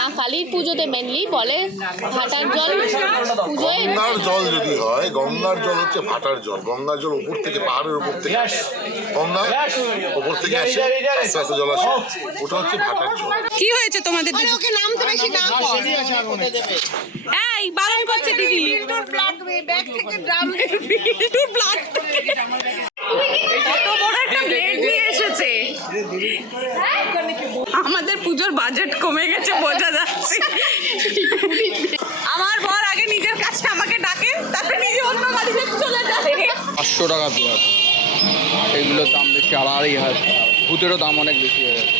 মা কালীর পুজোতে মেনলি বলে ভাটার জল পুজোয়। গঙ্গার জল যদি হয়, গঙ্গার জল হচ্ছে ভাটার জল। গঙ্গার জল উপর থেকে, পাহাড়ের উপর থেকে আসে, গঙ্গা উপর থেকে আসে, আস্তে আস্তে জল আসে, ওটা হচ্ছে ভাটার জল। কি হয়েছে তোমাদের? ওকে নামতে বেশি না এই বারণ করছে দিদি। ব্যাগ থেকে ড্রাম কত বড় একটা ব্লেড নিয়ে এসেছে। আমাদের পুজোর বাজেট কমে গেছে, বোঝা যাচ্ছে। আমার বর আগে নিজের কাছে আমাকে ডাকে, তারপরে নিজে অন্য গাড়িতে চলে যায়। 500 টাকা প্লাস, এগুলোর দাম বেশি, 2,500। ভূতেরও দাম অনেক বেশি হয়ে গেছে।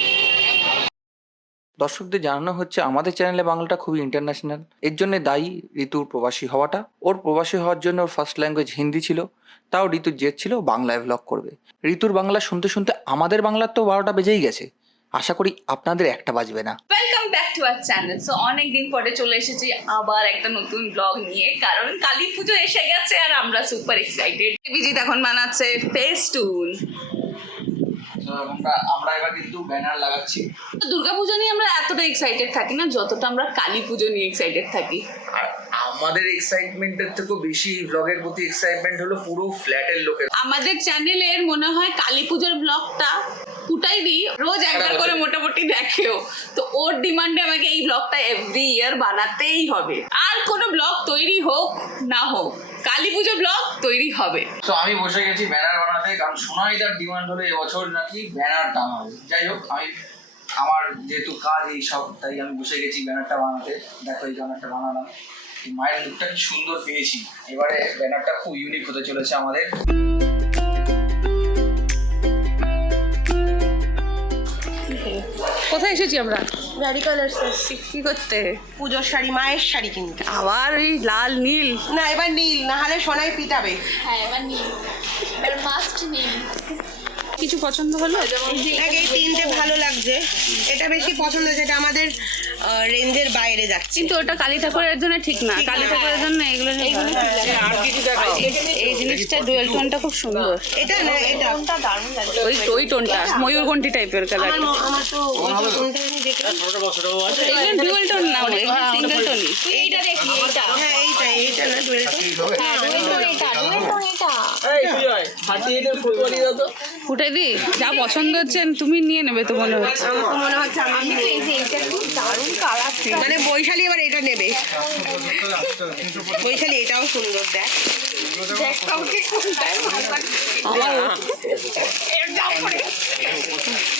দর্শকদের জানানো হচ্ছে আমাদের চ্যানেলে বাংলাটা খুবই ইন্টারন্যাশনাল। এর জন্য দায়ী ঋতুর প্রবাসী হওয়াটা। ওর প্রবাসী হওয়ার জন্য ওর ফার্স্ট ল্যাঙ্গুয়েজ হিন্দি ছিল, তাও ঋতুর জেদ ছিল বাংলায় ভ্লগ করবে। ঋতুর বাংলা শুনতে শুনতে আমাদের বাংলার তো 12টা বেজেই গেছে। আশা করি আপনাদের একটা বাজবে না। Welcome back to our channel. So অনেকদিন পরে চলে এসেছি আবার একটা নতুন ব্লগ নিয়ে, কারণ কালী পুজো এসে গেছে আর আমরা সুপার এক্সাইটেড। বিজিত এখন বানাচ্ছে ফেস্টুন। আমরা এবার কিন্তু ব্যানার লাগাচ্ছি। দুর্গাপুজো নিয়ে আমরা এতটা এক্সাইটেড থাকি না যতটা আমরা কালী পুজো নিয়ে এক্সাইটেড থাকি। আর আমাদের এক্সাইটমেন্টের থেকেও বেশি ব্লগের প্রতি এক্সাইটমেন্ট হলো পুরো ফ্ল্যাটের লোকের। আমাদের চ্যানেলের মনে হয় কালী পুজোর ব্লগটা পুটাই দিই রোজ একবার করে মোটামুটি দেখেও, তো ওর ডিমান্ডে আমাকে এই ব্লগটা এভরি ইয়ার বানাতেই হবে। আর কোনো ব্লগ তৈরি হোক না হোক, কালী পুজো ব্লগ তৈরি হবে। তো আমি বসে গেছি ব্যানার বানাতে, কারণ সোনাইদার ডিমান্ড হলো এবছর নাকি ব্যানার টাঙাবে। যাই হোক, আমার যেহেতু কাজ এই সব, তাই আমি বসে গেছি ব্যানারটা বানাতে। দেখো এই ব্যানারটা বানালাম, মায়ের লুকটা কি সুন্দর পেয়েছি। এবারে ব্যানারটা খুব ইউনিক হতে চলেছে আমাদের। কোথায় এসেছি আমরা? ভ্যারি কালার্স কি করতে? পুজোর শাড়ি, মায়ের শাড়ি কিনতে। আবার ওই লাল নীল? না, এবার নীল, না হলে সোনায় পিটাবে। হ্যাঁ এবার নীল, এবার মাস্ট নীল। কিছু পছন্দ হলো? দেখ, এই তিনটে ভালো লাগছে, এটা বেশি পছন্দ, যেটা আমাদের রেঞ্জের বাইরে যাচ্ছে। কিন্তু ওটা কালী ঠাকুরের জন্য ঠিক না, কালী ঠাকুরের জন্য এগুলো এই জিনিসটা ডুয়েল টোনটা খুব সুন্দর। এটা না, এটা দারুণ লাগছে। ওই টোনটা ময়ূরকণ্ঠী টাইপের কালার। আমার তো ওই টোনটা আমি দেখলাম। এগুলো ডুয়েল টোন না, এগুলো সিঙ্গেল টোনই। এইটা দেখি, এইটা হ্যাঁ এইটা না ডুয়েল টোন। হ্যাঁ ডুয়েল টোন, এটা ডুয়েল টোন, এটা ফুটে দি, যা পছন্দ হচ্ছে তুমি নিয়ে নেবে তো মনে হচ্ছে। আমার তো মনে হচ্ছে আমি আমি তো এই যে এইটা খুব দারুণ কালার। মানে বৈশালী এবার এটা নেবে। বৈশালী এটাও সুন্দর, দেখ।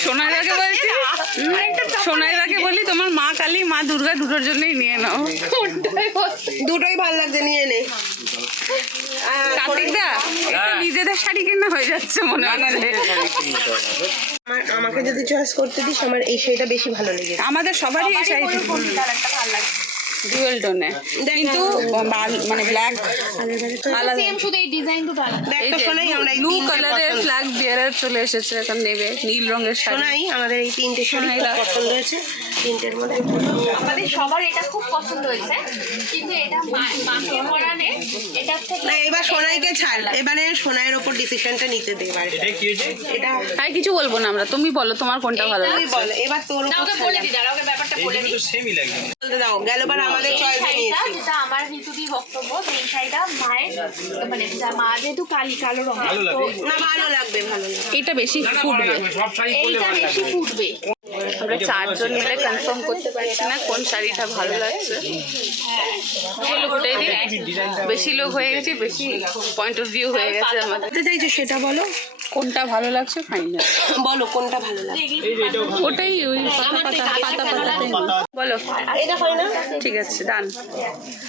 সোনাইদাকে বলছি, সোনাইদাকে বলি তোমার মা কালী মা দুর্গা দুটোর জন্যই নিয়ে নাও। দুটোই ভালো লাগছে, নিয়ে নে। কার্তিকদা, নিজেদের শাড়ি কিনা হয়ে যাচ্ছে মনে হচ্ছে। আমাকে যদি চয়েস করতে দিস, আমার এই শাড়িটা বেশি ভালো লেগেছে। আমাদের সবারই এই শাড়ি ডুয়েল টোনে, কিন্তু মানে ব্ল্যাক আলাদা। সেম, শুধু এই ডিজাইন দুটো আলাদা। দেখ তো শোনাই, আমরা এই ব্লু তিনটে কালারের পছন্দ। ফ্ল্যাগ বিয়ারার চলে এসেছে, এখন নেবে নীল রঙের শাড়ি। শোনাই, আমাদের এই তিনটে শাড়ি খুব পছন্দ হয়েছে। তিনটের মধ্যে আমাদের সবার এটা খুব পছন্দ হয়েছে, কিন্তু এটা মাকে পরানে এটা থেকে না, এবার সোনাইকে ছাড়, এবারে সোনাইয়ের ওপর ডিসিশনটা নিতে দে। এবার এটা আর কিছু বলবো না আমরা, তুমি বলো তোমার কোনটা ভালো তুই লাগছে। বল, এবার তোর না, উপর ওকে বলে দি, দাঁড়া, ওকে ব্যাপারটা বলে দি। বলতে দাও, গেলবার আমাদের এই চয়েস শাড়িটা, নিয়েছি। যেটা আমার ঋতুদির বক্তব্য, তো এই শাড়িটা মায়ের, মানে মা যেহেতু কালো রঙের, তো না, ভালো লাগবে, ভালো লাগবে। এইটা বেশি ফুটবে, এইটা বেশি ফুটবে। আমরা চারজন মিলে কনফার্ম করতে পারছি না কোন শাড়িটা ভালো লাগছে। চলো ওটাই দিই, বেশি লোক হয়ে গেছে, বেশি পয়েন্ট অফ ভিউ হয়ে গেছে আমাদের। বলতে চাইছো সেটা বলো, কোনটা ভালো লাগছে ফাইনাল বলো কোনটা ভালো লাগবে। ওটাই, ওই বলো। এটা হয় না? ঠিক আছে, ডান।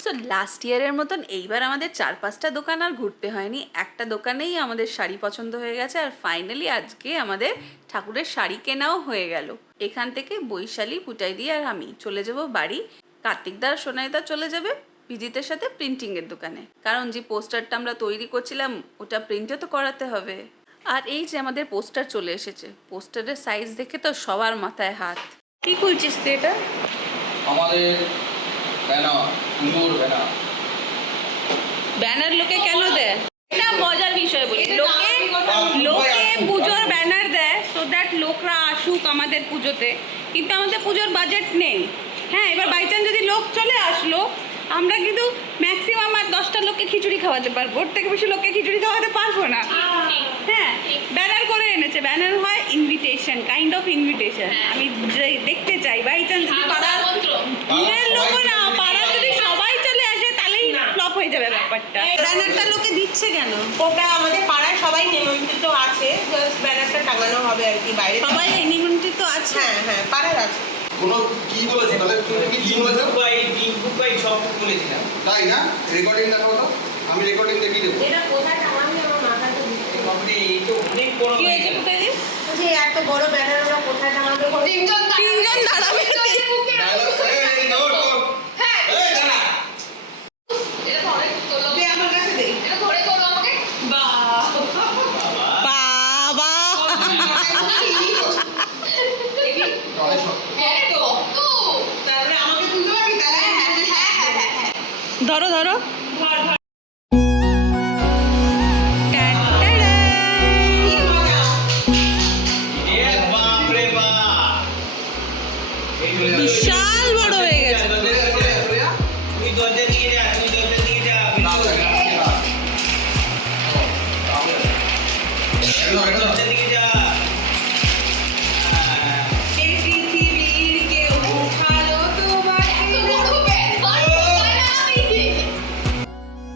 সো লাস্ট ইয়ারের মতন এইবার আমাদের 4-5টা দোকান আর ঘুরতে হয়নি, একটা দোকানেই আমাদের শাড়ি পছন্দ হয়ে গেছে। আর ফাইনালি আজকে আমাদের ঠাকুরের শাড়ি কেনাও হয়ে গেল। এখান থেকে বৈশালী, পুটাইদি আর আমি চলে যাব বাড়ি। কার্তিকদা আর সোনাইদা চলে যাবে বিজিতের সাথে প্রিন্টিংয়ের দোকানে, কারণ যে পোস্টারটা আমরা তৈরি করছিলাম ওটা প্রিন্টও তো করাতে হবে। আর এই যে আমাদের পোস্টার চলে এসেছে, পোস্টারের সাইজ দেখে তো সবার মাথায় হাত। কি খুলছিস তুই এটা? আমাদের ব্যানার, পুজোর ব্যানার। ব্যানার লোকে কেন দেয়? এটা মজার বিষয় বলি, লোকে পুজোর ব্যানার দেয় সো দ্যাট লোকরা আসুক আমাদের পুজোতে, কিন্তু আমাদের পুজোর বাজেট নেই। হ্যাঁ, এবার লোক চলে আসলো, আমরা কিন্তু ম্যাক্সিমাম আর 10টা লোককে খিচুড়ি খাওয়াতে পারবো, ওর থেকে বেশি লোককে খিচুড়ি খাওয়াতে পারবো না। হ্যাঁ, ব্যানার করে এনেছে, ব্যানার হয় ইনভিটেশন, কাইন্ড অফ ইনভিটেশন। আমি দেখতে চাই বাই চান্স যদি পাড়ার দূরের লোক না, পাড়ার যদি সবাই চলে আসে তাহলেই ফ্লপ হয়ে যাবে ব্যাপারটা। ব্যানারটা লোকে দিচ্ছে কেন? ওটা আমাদের পাড়ায় সবাই নিমন্ত্রিত আছে, জাস্ট ব্যানারটা টাঙানো হবে আর কি বাইরে। সবাই নিমন্ত্রিত আছে? হ্যাঁ হ্যাঁ, পাড়ার আছে। কোনো কি বলেছে তাহলে, তুমি কি বলেছো? বুক বাই সব বলেছিলাম। তাই না? রেকর্ডিং দেখাও তো, আমি রেকর্ডিং দেখিয়ে দেবো। এটা কোথায় টাঙানো আমার মাথাতে দিচ্ছে। আপনি এই তো অনেক বড় কি হয়েছে কোথায় দিন? যে এত বড় ব্যানার ওরা কোথায় টাঙাবে? তিনজন দাঁড়াবে। এই নোট কর। হ্যাঁ, এই দাঁড়া। এটা ধরে তোলো, তুই আমার কাছে দে। এটা ধরে তোলো আমাকে। বাবা হ্যাঁ তো তো তারপরে আমাকে তুলতে পারবি তাহলে? হ্যাঁ। ধরো ধরো। কি মজা। এ বাপ রে বাপ। এই চলে যা। বিশাল বড় হয়ে গেছে। তুই দরজা দিয়ে যা, তুই দরজা দিয়ে যা। দরজা দিয়ে যা। এই পৃথিবীর কেউ ভালো তোমাকে। এত বড় ব্যাপার কোথায় আমি?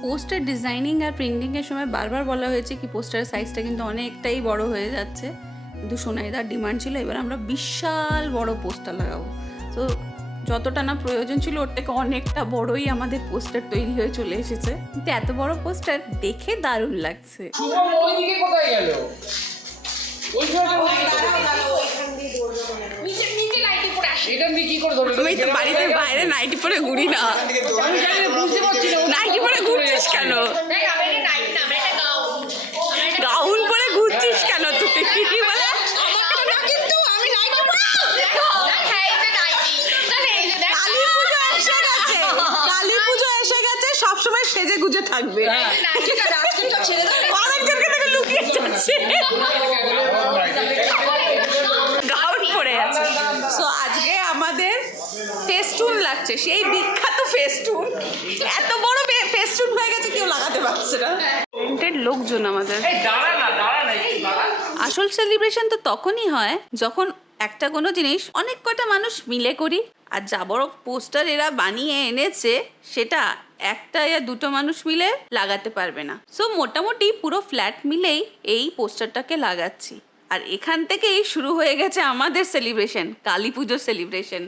পোস্টার ডিজাইনিং আর প্রিন্টিংয়ের সময় বারবার বলা হয়েছে কি পোস্টারের সাইজটা কিন্তু অনেকটাই বড় হয়ে যাচ্ছে, কিন্তু সোনাইদার ডিমান্ড ছিল এবার আমরা বিশাল বড় পোস্টার লাগাবো। তো যতটা না প্রয়োজন ছিল ওর থেকে অনেকটা বড়ই আমাদের পোস্টার তৈরি হয়ে চলে এসেছে, কিন্তু এত বড় পোস্টার দেখে দারুণ লাগছে। শুভম ওইদিকে কোথায় গেল? ওই দাঁড়াও, দাঁড়াও, ওইখান দিয়ে দৌড়বে মনে হয়। নিচে লাইটে পড়ে আসে। এখান দিয়ে কি করে ধরে? আমি তো বাড়িতে বাইরে নাইটি পরে ঘুরি না। আমি জানি না, বুঝতে পারছি না। নাইটি পরে ঘুরছিস কেন? দেখ আমি এটা নাইট না, আমি এটা গাউন। গাউন পরে ঘুরছিস কেন তুই? কি বলে? আমাকে না কিন্তু আমি নাইটি পরে। হ্যাঁ এই যে নাইটি। তাহলে এই যে দেখ কালী পুজো এসে গেছে, কালী পুজো এসে গেছে, সবসময় সেজে গুজে থাকবে। নাইটিটা রাজকীয়টা ছেড়ে দাও। অনেকজনকে থেকে লুকিয়ে যাচ্ছে, গাউন পরে আছে। সো আজকে আমাদের ফেস্টুন লাগছে, সেই বিখ্যাত ফেস্টুন। এত বড় ফেস্টুন হয়ে গেছে কেউ লাগাতে পারছে না। টেন্টেড লোকজন আমাদের। এই দাঁড়া না, একটু দাঁড়া। আসল সেলিব্রেশন তো তখনই হয় যখন একটা কোনো জিনিস অনেক কটা মানুষ মিলে করি, আর যা বড় পোস্টার এরা বানিয়ে এনেছে সেটা একটা या দুটো মানুষ মিলে লাগাতে পারবে না। সো মোটামুটি পুরো ফ্ল্যাট মিলেই এই পোস্টারটাকে লাগাচ্ছি, আর এখান থেকেই শুরু হয়ে গেছে আমাদের সেলিব্রেশন, কালী পুজোর সেলিব্রেশন।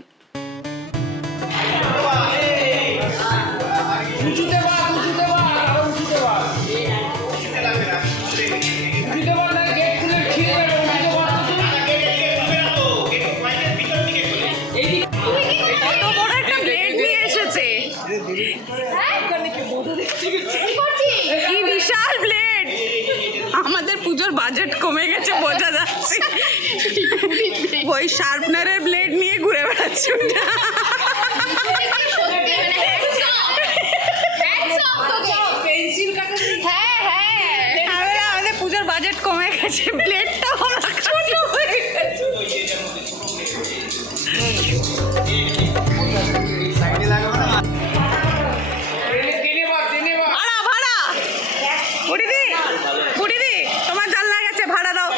উঁচুতে বা, উঁচুতে বা, আরো উঁচুতে বা। উঁচুতে বা না, গেট খুলে ছিঁড়ে যাবে, উঁচুতে বা তো তুমি। কত বড় একটা ব্লেড নিয়ে এসেছে, কি বিশাল ব্লেড! আমাদের পুজোর বাজেট কমে গেছে বোঝা যাচ্ছে, ওই শার্পনারের ব্লেড নিয়ে ঘুরে বেড়াচ্ছে ওটা। আমাদের পুজোর বাজেট কমে গেছে, ব্লেডটা আমরা ছোট হয়ে গেছে। ভাড়া ভাড়া বুড়িদি, বুড়িদি তোমার জানলা গেছে, ভাড়া দাও।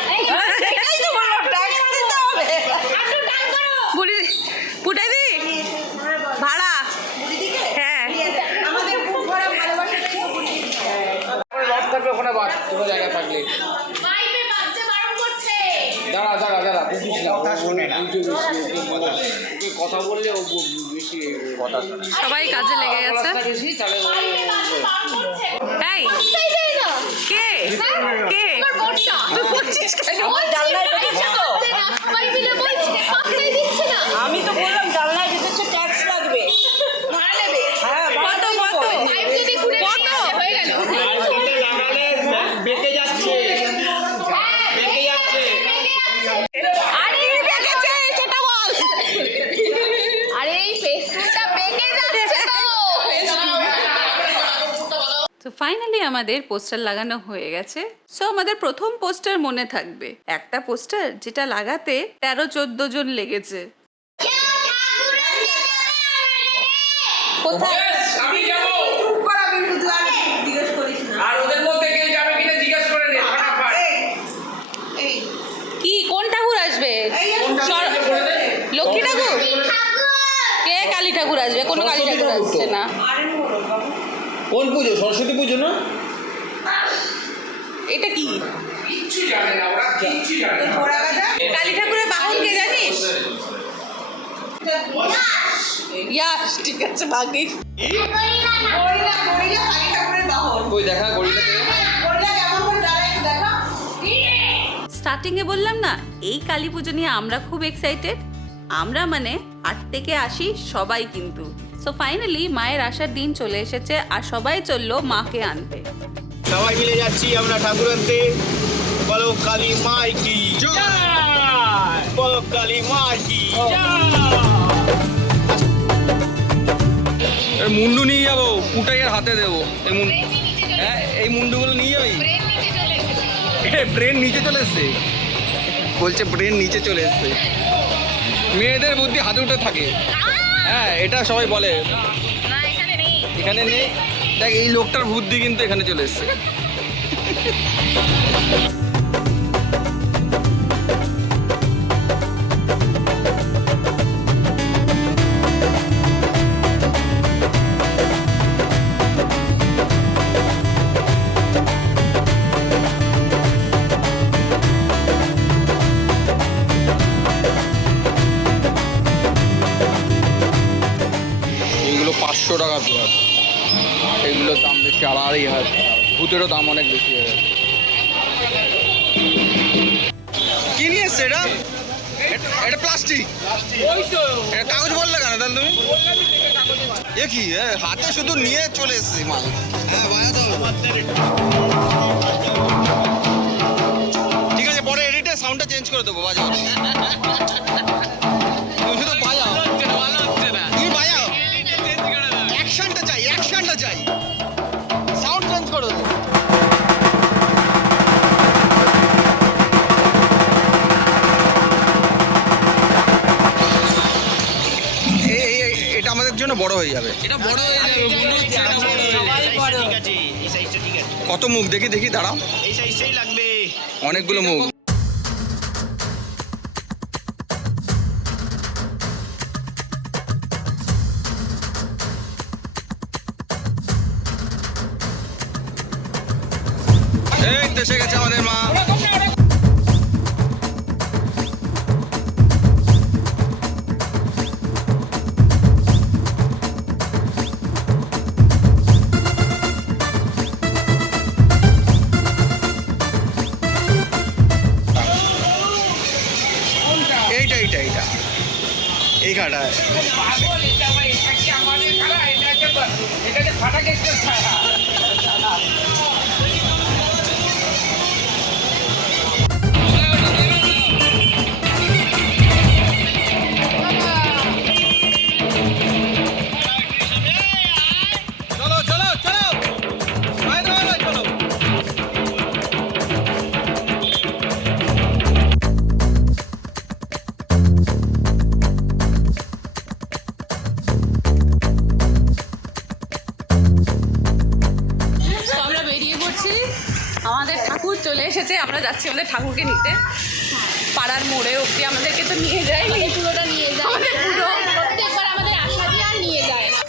বুড়িদি, বুড়িদি ভাড়া। হ্যাঁ আমাদের বুক ভরা ভালোবাসা ছিল বুড়ি। লক থাকবে ওখানে, বাদ কোনো জায়গা থাকলে। মাইপে বাজতে বারণ করছে। দাঁড়া, বুঝিস না। কথা শোনে না। কথা বললে ও বেশি কথা শোনে। সবাই কাজে লেগে গেছে। বেশি তাহলে মাইপে বাজতে বারণ করছে। এই কোথায় যাই না? কে কে আমার বোনটা। তুই বলছিস কেন? সবাই মিলে বলছে, পাত্তাই দিচ্ছে না। আমি তো বললাম জানলায় যেতে ট্যাক্স লাগবে। ভাড়া নেবে। কত কত পাইপ যদি ঘুরে কত? হয়ে গেল। বেঁকে যাচ্ছে। আর কি বেঁকেছে সেটা বল। আরে এই ফেসবুকটা বেঁকে যাচ্ছে তো। তো ফাইনালি আমাদের পোস্টার লাগানো হয়ে গেছে। সো আমাদের প্রথম পোস্টার মনে থাকবে, একটা পোস্টার যেটা লাগাতে 13-14 জন লেগেছে। কোথায় আমি যাবো। চুপ করা বিন্দু, আর জিজ্ঞেস করিস না। আর ওদের মধ্যে কে যাবে কিনা জিজ্ঞেস করে নে ফটাফট। এই কি কোন ঠাকুর আসবে? সর- লক্ষ্মী ঠাকুর? কে কালী ঠাকুর আসবে? কোনো কালী ঠাকুর আসছে না। আরে বলো বাবু, কোন পুজো? সরস্বতী পুজো না? এটা কি? কিচ্ছু জানে না ওরা, কিচ্ছু জানে এই না। ঘোড়া গাদা কালী ঠাকুরের বাহন কে জানিস? ইয়াস, ঠিক আছে, ভাগিস। গরিলা গরিলা কালী ঠাকুরের বাহন। কই দেখা গড়িটাকে। গরিলা কেমন করে দাঁড়ায় একটু দেখা। স্টার্টিংয়ে বললাম না, এই কালী পুজো নিয়ে আমরা খুব এক্সাইটেড। আমরা মানে 8 থেকে 80 সবাই কিন্তু। সো ফাইনালি মায়ের আসার দিন চলে এসেছে আর সবাই চললো মাকে আনতে। সবাই মিলে যাচ্ছি আমরা ঠাকুর আনতে। বলো কালী মাই কি জয়, বলো কালী মাই কি এই মুন্ডু নিয়ে যাবো, পুটাইয়ের হাতে দেবো। এই মুন্ডু, হ্যাঁ এই মুন্ডুগুলো নিয়ে যাবি। ব্রেন নিচে চলে এসছে, বলছে ব্রেন নিচে চলে এসছে। মেয়েদের বুদ্ধি হাতে উঠে থাকে, হ্যাঁ এটা সবাই বলে। এখানে নেই, দেখ এই লোকটার বুদ্ধি কিন্তু এখানে চলে এসছে। এইগুলো 500 টাকা প্লাস, এগুলোর দাম বেশি 2500। ভূতেরও দাম অনেক বেশি হয়ে গেছে। কি নিয়ে এসছে এটা? এটা প্লাস্টিক, এটা কাগজ বললে কেন তাহলে তুমি? এ কি হাতে শুধু নিয়ে চলে এসছে মাল। হ্যাঁ ভাইয়া তো ঠিক আছে, পরে এডিটে সাউন্ডটা চেঞ্জ করে দেবো, বাজাও। তুমি শুধু বাজাও, তুমি বাজাও। অ্যাকশনটা চাই, অ্যাকশনটা চাই, সাউন্ড চেঞ্জ করে দেবো। এটা আমাদের জন্য বড় হয়ে যাবে। এটা বড় হয়ে যাবে মনে হচ্ছে, এটা বড় হয়ে যাবে। ঠিক আছে, এই সাইজটা ঠিক আছে, কত মুখ দেখি দেখি, দাঁড়াও, এই সাইজটাই লাগবে। অনেকগুলো মুখ। এই তো এসে গেছে আমাদের মা। এইটা এইটা এইটা এই খাটা। চলো চলো চলো, চলো। তো আমরা বেরিয়ে পড়ছি, আমাদের ঠাকুর চলে এসেছে। আমরা যাচ্ছি আমাদের ঠাকুরকে নিতে। পাড়ার মোড়ে অবধি আমাদেরকে তো নিয়ে যায়, পুরোটা নিয়ে যায় আমাদের পুরো প্রত্যেকবার আমাদের আশা দিয়ে আর নিয়ে যায় না।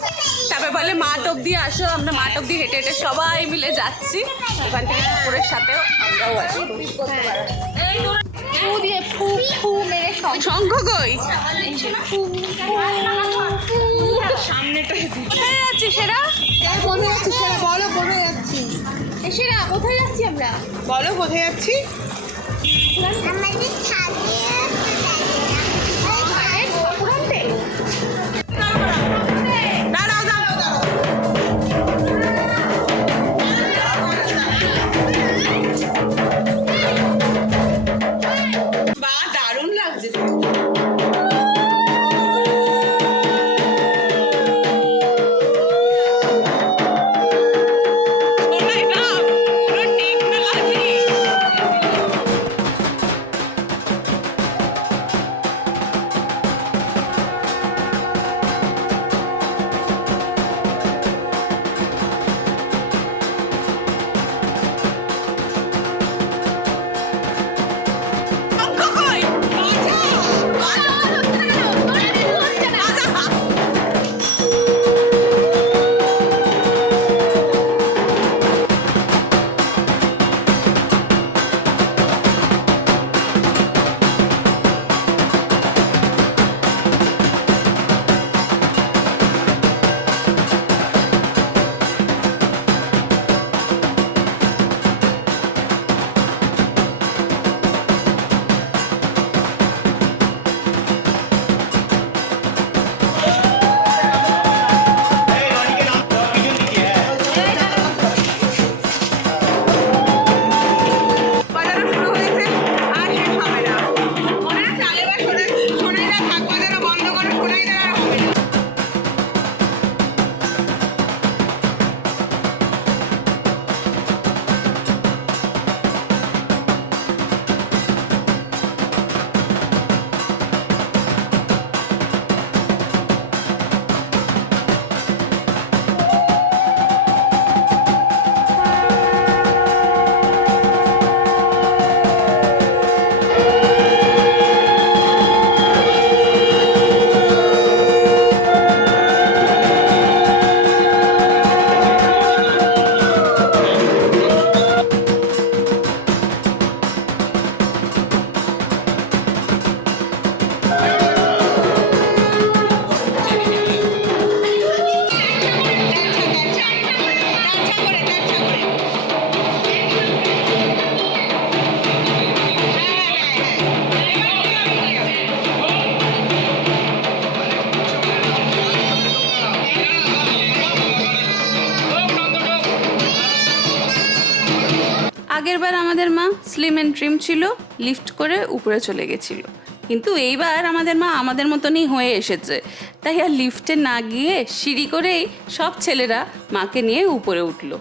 তারপরে বলে মাঠ অব্দি আসো। আমরা মাঠ অব্দি হেঁটে হেঁটে সবাই মিলে যাচ্ছি। ওখান থেকে ঠাকুরের সাথেও আমরাও আসবো। ফু দিয়ে ফু ফু মেরে শঙ্খ কই? সামনেটা কোথায় যাচ্ছি সেরা? কোথায় যাচ্ছি সেরা? বলো কোথায় যাচ্ছি? সেরা কোথায় যাচ্ছি আমরা? বলো কোথায় যাচ্ছি? দাঁড়াও দাঁড়াও দাঁড়াও। বা দারুণ লাগছে তো। ওটাই না, পুরো টেকনোলজি। আমাদের মা স্লিম অ্যান্ড ট্রিম ছিল, লিফট করে উপরে চলে গেছিলো। কিন্তু এইবার আমাদের মা আমাদের মতনই হয়ে এসেছে, তাই আর লিফটে না গিয়ে সিঁড়ি করেই সব ছেলেরা মাকে নিয়ে উপরে উঠলো।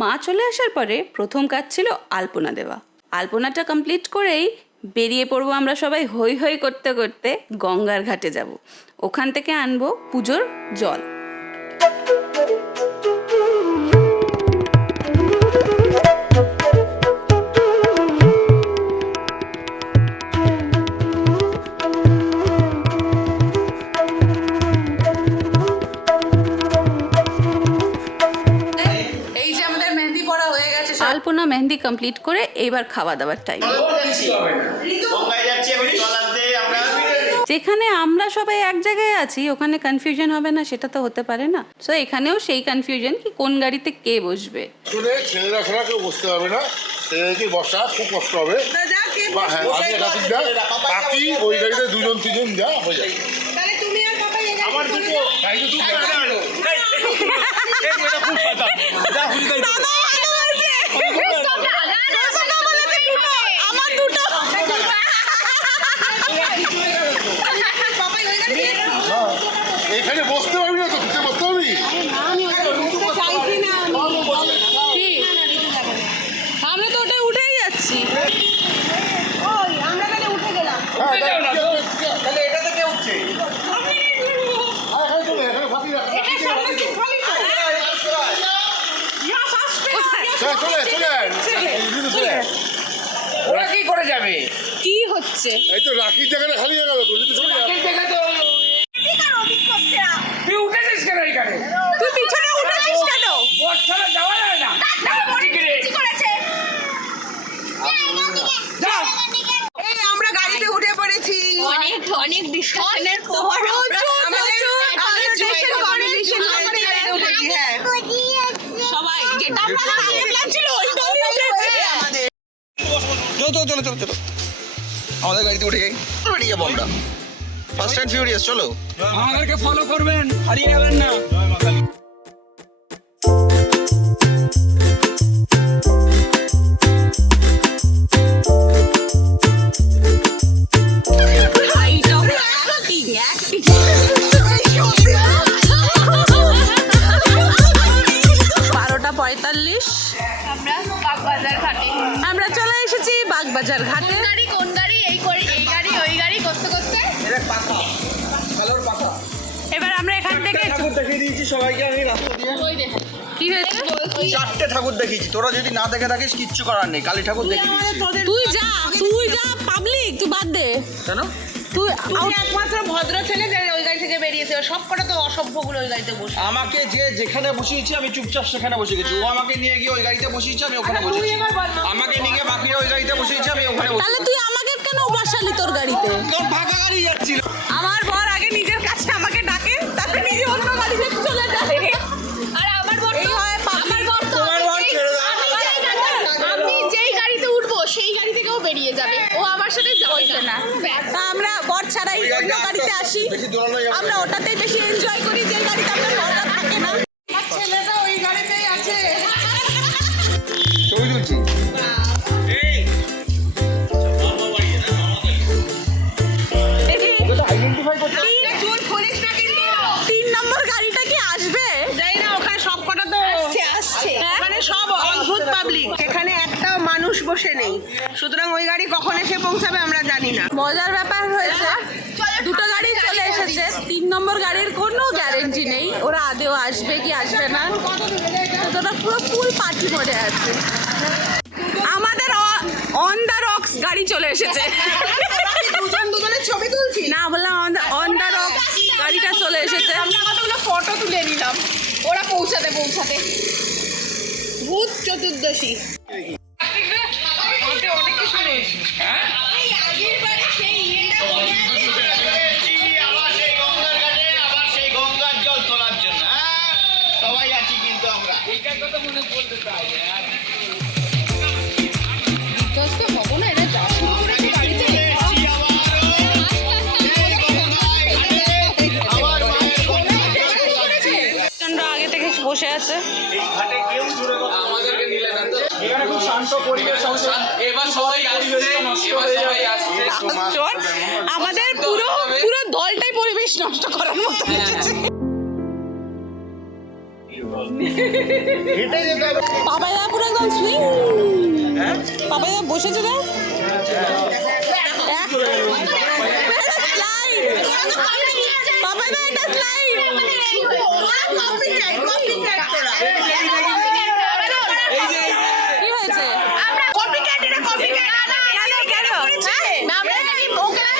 মা চলে আসার পরে প্রথম কাজ ছিল আলপনা দেওয়া। আলপনাটা কমপ্লিট করেই বেরিয়ে পড়বো আমরা সবাই হই হই করতে করতে গঙ্গার ঘাটে যাব। ওখান থেকে আনবো পুজোর জল। আলপনা মেহেন্দি কমপ্লিট করে এইবার খাওয়া দাওয়ার টাইম। যেখানে আমরা সবাই এক জায়গায় আছি ওখানে কনফিউশন হবে না সেটা তো হতে পারে না। সো এখানেও সেই কনফিউশন কি কোন গাড়িতে কে বসবে। ছেলেরা ছাড়া কেউ বসতে হবে না, ছেলেদেরকে বসা খুব কষ্ট হবে। বাকি ওই গাড়িতে 2-3 যা হয়ে যায়। আমার দুটো এখানে বসতে পারবি না তো, বসতে পারবি। আমরা তো ওটা উঠেই যাচ্ছি। ওরা কি করে যাবে? কি হচ্ছে? এই তো রাখির জায়গাটা খালি হয়ে গেল তো, যদি চলে যাবে। তুই উঠেছিস কেন এখানে? তুই পিছনে উঠেছিস কেন? বট ছাড়া যাওয়া যায় না। আমরা গাড়িতে উঠে পড়েছি। অনেক ডিসকাশনের পর সবাই যেটা আমরা আগে প্ল্যান ছিল ওইটাই আমাদের। চলো চলো চলো চলো, আমাদের গাড়িতে উঠে যাই, বেরিয়ে যাবো আমরা। ফার্স্ট অ্যান্ড ফিউরিয়াস, চলো। আমাদেরকে ফলো করবেন, হারিয়ে যাবেন না। আমরা বাগবাজার ঘাটে, আমরা চলে এসেছি বাগবাজার ঘাটে। কোন গাড়ি এই গাড়ি ওই গাড়ি করতে করতে এবার আমরা এখান থেকে ঠাকুর দেখিয়ে দিয়েছি সবাইকে আমি রাস্তা দিয়ে। ওই দেখো কি হয়েছে? 4টে ঠাকুর দেখিয়েছি, তোরা যদি না দেখে থাকিস কিচ্ছু করার নেই। কালী ঠাকুর দেখিয়ে দিয়েছি। তুই যা পাবলিক, তুই বাদ দে। কেন? তুই একমাত্র ভদ্র ছেলে যে ওই গাড়ি থেকে বেরিয়েছে, সব কটা তো অসভ্যগুলো ওই গাড়িতে বসে। আমাকে যে যেখানে বসিয়েছি আমি চুপচাপ সেখানে বসে গেছি। ও আমাকে নিয়ে গিয়ে ওই গাড়িতে বসিয়েছে, আমি ওখানে বসেছি। আমাকে নিয়ে গিয়ে বাকিরা ওই গাড়িতে বসিয়েছে, আমি ওখানে তাহলে তুই আমাকে কেন বসালি তোর গাড়িতে? ফাঁকা গাড়ি যাচ্ছিল। আমার বর আগে নিজের কাছে আমাকে ডাকে, তারপরে নিজে অন্য গাড়িতে চলে যায়। আর আমার বর এই হয় আমার বর তো আমি যেই গাড়িতে উঠবো সেই গাড়ি থেকেও বেরিয়ে যাবে, ও আমার সাথে যাবে না। তা আমরা বর ছাড়াই অন্য গাড়িতে আসি, আমরা ওটাতেই বেশি এনজয় করি যে গাড়িতে আমরা বররা থাকে না। ছেলেটা ওই গাড়িতেই আছে। ছবি তুলছি। আইডেন্টিফাই করতে 3 নম্বর গাড়িটা কি আসবে? যাই না, ওখানে সব কটা তো আসছে। মানে সব অদ্ভুত পাবলিক, এখানে একটাও মানুষ বসে নেই। সুতরাং ওই গাড়ি কখন এসে পৌঁছাবে আমরা জানি না। মজার ব্যাপার হয়েছে, দুটো গাড়ি চলে এসেছে, 3 নম্বর গাড়ির কোনো গ্যারেন্টি নেই ওরা আদেও আসবে আসবে কি আসবে না, তোরা পুরো ফুল পার্টি মোডে আছে। আমাদের অন দ্য রক্স গাড়ি চলে এসেছে। দুজনের ছবি তুলছি না বললাম আমাদের অন দ্য রক্স গাড়িটা চলে এসেছে। আমরা কতগুলো ফটো তুলে নিলাম ওরা পৌঁছাতে ভূত চতুর্দশী অনেক কিছু রয়েছে। আবার সেই গঙ্গার ঘাটে, আবার সেই গঙ্গার জল তোলার জন্য। সবাই আছি কিন্তু আমরা। হবো না এরা যা শুরু করেছে গাড়িতে। চলে এসেছি আবারও। এই গঙ্গায় ঘাটে, আবার মায়ের গঙ্গার জল তোলার জন্য। প্রচন্ড আগে থেকে বসে আছে। এই ঘাটে কেউ জুড়ে কথা আমাদেরকে নিলে না তো। এখানে খুব শান্ত পরিবেশ আছে। এবার সবাই আসছে, এবার সবাই আসছে। চল, আমাদের পুরো পুরো দলটাই পরিবেশ নষ্ট করার মতো এসেছে। হেঁটে যেতে হবে। পাপাইদা পুরো একদম সুইং। পাপাইদা বসেছে না? পাপাইদা এটা স্লাইড। কি হয়েছে?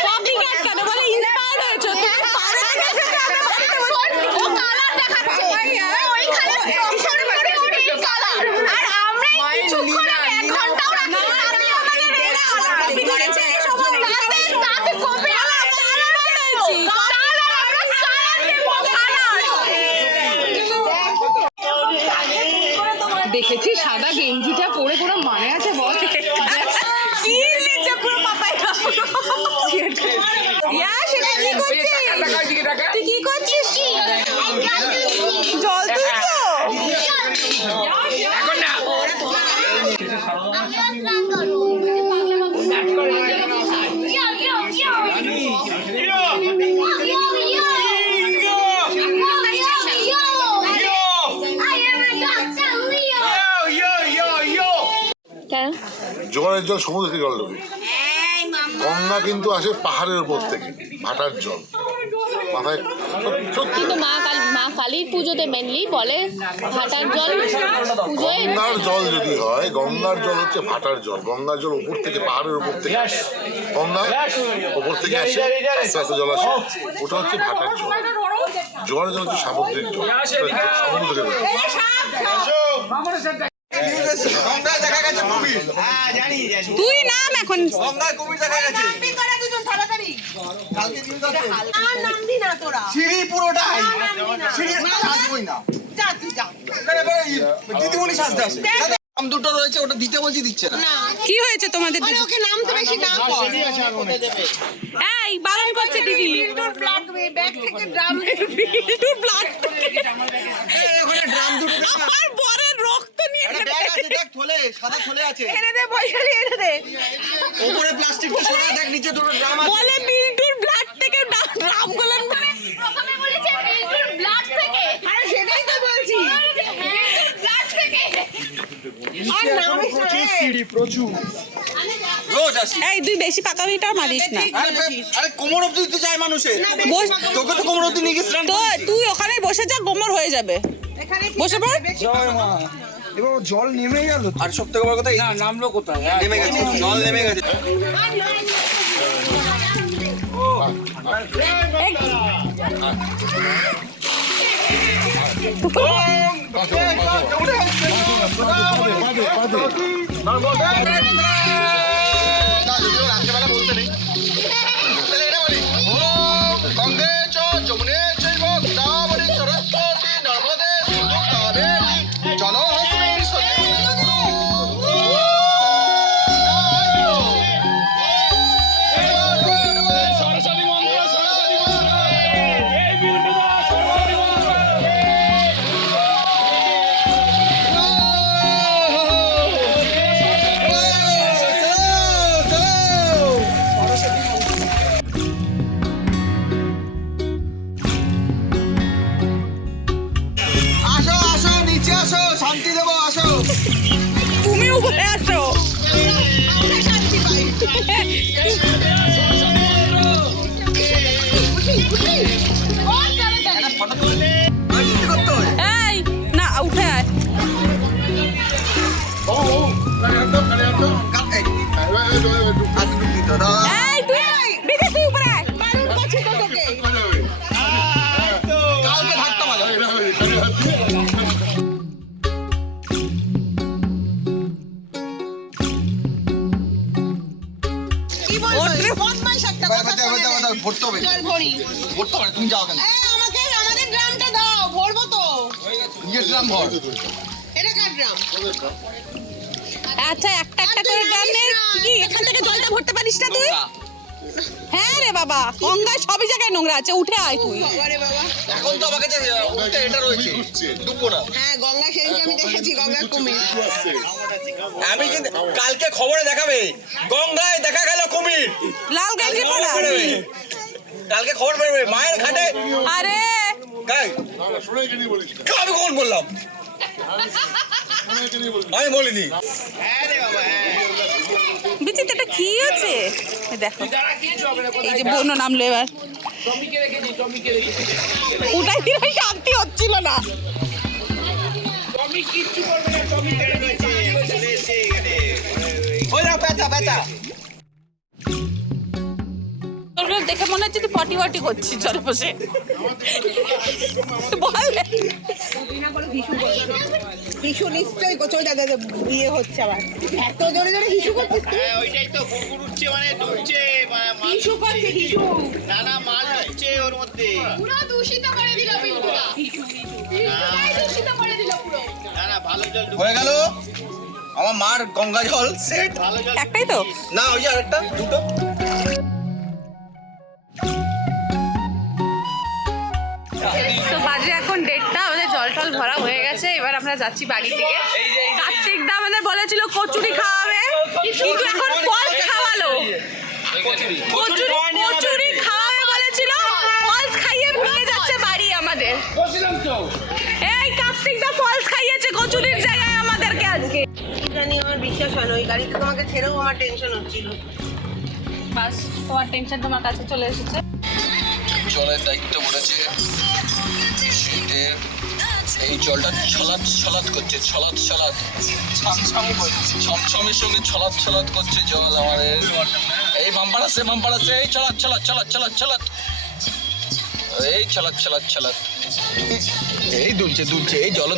কপিক্যাট কেন বলে ইন্সপায়ার্ড হয়েছে? তুমি পারে থেকে এসেছো, আমরা বাড়িতে বসে দেখেছি সাদা গেঞ্জিটা পরে কোনো মানে আছে বল? কি নিচে পুরো পাপাইদা পুরো। ইয়া, সেটা কি করছিস? তুই কি করছিস? জল তুলছো? জোয়ারের জল সমুদ্র থেকে জল ঢোকে, গঙ্গা কিন্তু আসে পাহাড়ের উপর থেকে, ভাটার জল মাথায় সত্যি। কিন্তু মা কালীর পুজোতে মেনলি বলে ভাটার জল পুজোয় গঙ্গার জল যদি হয়, গঙ্গার জল হচ্ছে ভাটার জল। গঙ্গার জল উপর থেকে, পাহাড়ের উপর থেকে, গঙ্গা উপর থেকে আসে, আস্তে আস্তে জল আসে, ওটা হচ্ছে ভাটার জল। জোয়ারের জল হচ্ছে সামুদ্রিক জল, সমুদ্র থেকে বেরোয়। গঙ্গায় দেখা গেছে কুমির। হ্যাঁ জানি। তুই নাম এখন। গঙ্গায় কুমির দেখা গেছে। কালকে নিউজ আছে। সিঁড়ি পুরোটাই। সিঁড়ি আসবই না। দিদিমণি সাজতে আসে। নাম দুটো রয়েছে, ওটা দিতে বলছি দিচ্ছে না। কি হয়েছে তোমাদের? ওকে নামতে বেশি না কর এই বারণ করছে দিদি। ব্যাগ থেকে ড্রাম ব্লাড ওখানে ড্রাম দুটো আমার বরের রক্ত নিয়ে ব্যাগ আছে, দেখ থলে, সাদা থলে আছে। এনে দে বৈশালী এনে দে উপরে প্লাস্টিকটা সরা, দেখ নিচে দুটো ড্রাম আছে। বলে বিল্টুর ব্লাড থেকে ড্রাম গুলো প্রথমে বলেছে বিল্টুর ব্লাড থেকে। আরে সেটাই তো বলছি ব্লাড থেকে। আর নামই সিঁড়ি প্রচুর। রোজ আসি। এই তুই বেশি পাকামিটা মারিস না। আরে কোমর অব্দি তো যায় মানুষের। বস, তোকে তো কোমর অব্দি নিয়ে গিয়ে স্নান তো তুই ওখানে বসে যা, গোমর হয়ে যাবে। এখানে বসে পড়। এবার জল নেমে গেল। আর সব থেকে বড় কথা, না নামলো কোথায়? নেমে গেছে, জল নেমে গেছে। রাত্রেবেলা বলতে নেই, তাহলে এটা বলি, গঙ্গে চ যমুনে চৈব গোদাবরী সরস্বতী নর্মদে সিন্ধু কাবেরী জনহস্মিন সরস্বতী মন্ত্র, সরস্বতী মন্ত্র। আসো আসো, নিচে আসো, শান্তি দেবো, আসো। তুমি উপরে আসো। কি করতে হয়? কি বলবো বদমাইশ একটা কথা শুনে নে। ভরতে হবে চল ভরি ভরতে হবে তুমি যাও কেন আমাকে আমাদের ড্রামটা দাও ভরবো তো নিজের ড্রাম ভর এটা কার ড্রাম আচ্ছা একটা একটা করে ড্রাম নে কি এখান থেকে জলটা ভরতে পারিস না তুই হ্যাঁ রে বাবা গঙ্গায় সবই জায়গায় নোংরা আছে উঠে আয় তুই বাবারে বাবা এখন তো আমার কাছে এটা রয়েছে ডুববো না হ্যাঁ গঙ্গা সেদিন আমি দেখেছি গঙ্গার কুমির আমি কিন্তু কালকে খবরে দেখাবে গঙ্গায় দেখা গেল কুমির লাল গেঞ্জি পরা কালকে খবর পেবে মায়ের ঘাটে আরে গাই আমি কখন বললাম আমি বলিনি বিচিত এটা কি আছে এই দেখো এই যে বন্য নামলো এবার উঠাই দিলে শান্তি হচ্ছিল না ওই না পেঁচা পেঁচা তোর দেখে মনে হচ্ছে তুই পটি পটি করছিস চলে বসে বল হিসু নিশ্চয়ই কোথাও দাদা বিয়ে হচ্ছে আবার এত জোরে জোরে হিসু করছিস তুই? ওইটাই তো কুকুর উঠছে মানে ঢুকছে হিসু করছে হিসু নানা মাল ঢুকছে ওর মধ্যে পুরো দূষিত করে দিল বিলকুল দূষিত করে দিল পুরো নানা ভালো জল হয়ে গেল আমার মার গঙ্গা জল সেট ভালো জল একটাই তো না ওই যে আরেকটা দুটো তো বাজে এখন 1:30 আমাদের জল টল ভরা হয়ে গেছে এবার আমরা যাচ্ছি বাড়ি থেকে কার্তিক দা আমাদের বলেছিল কচুরি খাওয়াবে কিন্তু এখন ফলস খাওয়ালো কচুরি খাওয়াবে বলেছিল ফলস খাইয়ে নিয়ে যাচ্ছে বাড়ি আমাদের এই কার্তিক দা ফলস খাইয়েছে কচুরির জায়গায় আমাদেরকে আজকে জানি আমার বিশ্বাস হয় না ওই গাড়িতে তোমাকে ছেড়েও আমার টেনশন হচ্ছিল বাস তোমার টেনশন তোমার কাছে চলে এসেছে জলের দায়িত্ব পড়েছে শীতের এই জলটা ছলাৎ ছলাৎ করছে ছলাৎ ছলাৎ ছমছমের সঙ্গে ছলাৎ ছলাৎ করছে জল আমাদের এই বাম্পার আছে এই ছলাৎ ছলাৎ ছলাৎ ছলাৎ ছলাৎ এই ছলাৎ ছলাৎ ছলাৎ এই দুলছে এই জলও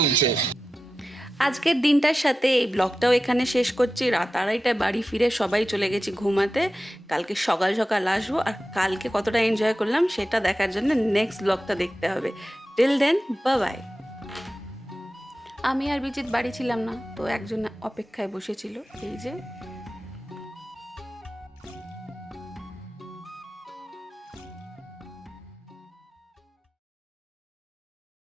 দুলছে আজকের দিনটার সাথে এই ব্লগটাও এখানে শেষ করছি রাত 2:30টায় বাড়ি ফিরে সবাই চলে গেছি ঘুমাতে কালকে সকাল সকাল আসবো আর কালকে কতটা এনজয় করলাম সেটা দেখার জন্য নেক্সট ব্লগটা দেখতে হবে টিল দেন বাই আমি আর বিচিত বাড়ি ছিলাম না তো একজন অপেক্ষায় বসেছিল এই যে